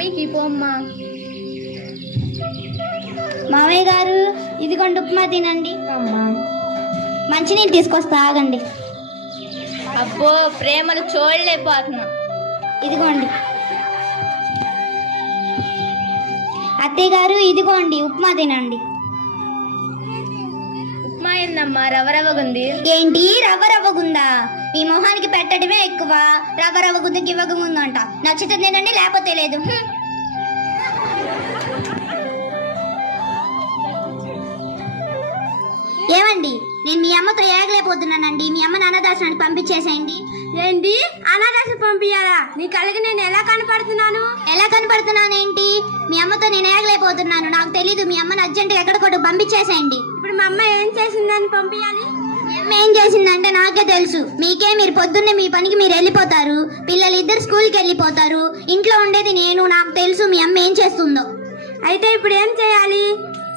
మీకు పోమ్మా. మామయ్య గారు ఇదిగోండి ఉప్మా తినండి. అమ్మా మంచినీళ్ళు తీసుకొస్తా ఆగండి. అబ్బో ప్రేమలు చూడలేకపోతున్నా. ఇదిగోండి అత్తయ్య గారు, ఇదిగోండి ఉప్మా తినండి. ఉప్మా ఏందమ్మా రవరవగుంది? ఏంటి రవ్వ రవ్వగుందా? మీ మొహానికి పెట్టడమే ఎక్కువ. రవ్వ రవ్వగుంది గివ్వగుందంట. నచ్చితే తినండి, లేకపోతే లేదు. ఏమండి, నేను మీ అమ్మతో ఏగలేకపోతున్నానండి. మీ అమ్మని అనాథాశ్రమానికి పంపించేసేయండి. ఏంటి అనాథాశ్రమం పంపించాలా? నీ కలిగి నేను ఎలా కనపడుతున్నాను? ఎలా కనపడుతున్నానేంటి? మీ అమ్మతో నేను ఏగలేకపోతున్నాను. నాకు తెలీదు. మీ అమ్మని అర్జెంట్ ఎక్కడికొట్టు పంపించేసేయండి. ఇప్పుడు మా అమ్మ ఏం చేసిందని పంపించాలి? మీ అమ్మ ఏం చేసిందంటే నాకే తెలుసు. మీరు పొద్దున్నే మీ పనికి మీరు వెళ్ళిపోతారు. పిల్లలు ఇద్దరు స్కూల్కి వెళ్ళిపోతారు. ఇంట్లో ఉండేది నేను. నాకు తెలుసు మీ అమ్మ ఏం చేస్తుందో. అయితే ఇప్పుడు ఏం చేయాలి?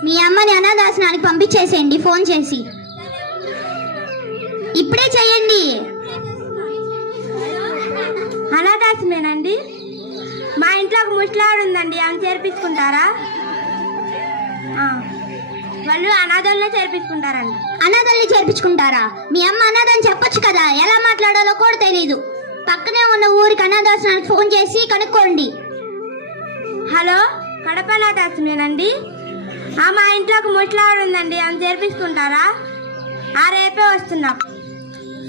మీ అమ్మని అనాథాశ్రమానికి పంపించేసేయండి ఫోన్ చేసి. ఇప్పుడే చెయ్యండి. అనాథాశ్రమేనండి? మా ఇంట్లో ఒక ముసలావిడ ఉందండి, ఆమె చేర్పించుకుంటారా? వాళ్ళు అనాథంలో చేర్పించుకుంటారండి. అనాథల్ని చేర్పించుకుంటారా? మీ అమ్మ అనాథని చెప్పొచ్చు కదా. ఎలా మాట్లాడాలో కూడా తెలీదు. పక్కనే ఉన్న ఊరికి అనాథాశ్రమానికి ఫోన్ చేసి కనుక్కోండి. హలో, కడప అనాథాశ్రమేనండి? మా ఇంట్లో ఒక ముసలావిడ ఉందండి, ఆమె చేర్పించుకుంటారా? రేపే వస్తున్నాం.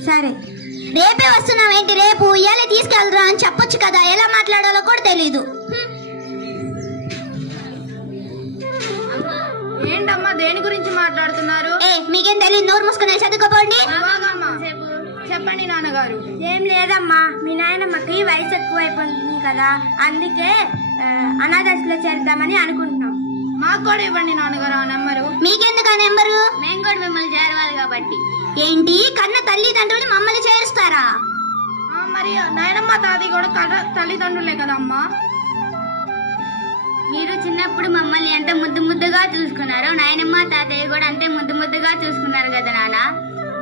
సరే. రేపే వస్తున్నావేంటి? రేపు ఇయాలే తీసుకెళ్తారా అని చెప్పొచ్చు కదా. ఎలా మాట్లాడాలో కూడా తెలీదు. ఏంటమ్మా దేని గురించి మాట్లాడుతున్నారు? మీకేం తెలియదు. నోరు మూసుకుని చదువుకోపోండి. చెప్పండి నాన్నగారు. ఏం లేదమ్మా, మీ నాయనమ్మకి వయసు ఎక్కువైపోతుంది కదా, అందుకే అనాథాశ్రమంలో చేరుద్దామని అనుకుంటున్నాం. మాకు కూడా ఇవ్వండి నాన్నగారు ఆ నెంబరు. మీకెందుకు ఆ నెంబరు? మేము కూడా మిమ్మల్ని చేరవాలి కాబట్టి. ఏంటి, కన్న తల్లిదండ్రులు మమ్మల్ని చేరుస్తారా? మరి నాయనమ్మ తాతయ్య కూడా తల్లిదండ్రులే కదా అమ్మా. మీరు చిన్నప్పుడు మమ్మల్ని ఎంత ముద్దు ముద్దుగా చూసుకున్నారో నాయనమ్మ తాతయ్య కూడా అంతే ముద్దు ముద్దుగా చూసుకున్నారు కదా నాన్న.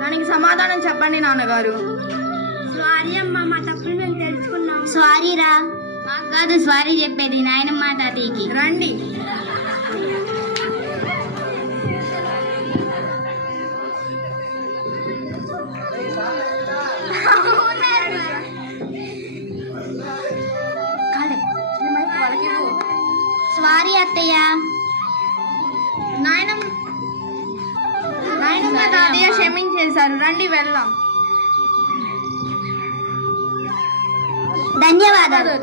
దానికి సమాధానం చెప్పండి నాన్నగారు. సారీ అమ్మా, మా తప్పులు మేము తెలుసుకున్నాం. సారీ రా. మాకు కాదు సారీ చెప్పేది, నాయనమ్మ తాతయ్యకి. రండి. సారీ అత్తయ్య. నాయనమ్మ తాతయ్య క్షమించేశారు. రండి వెళ్దాం. ధన్యవాదాలు.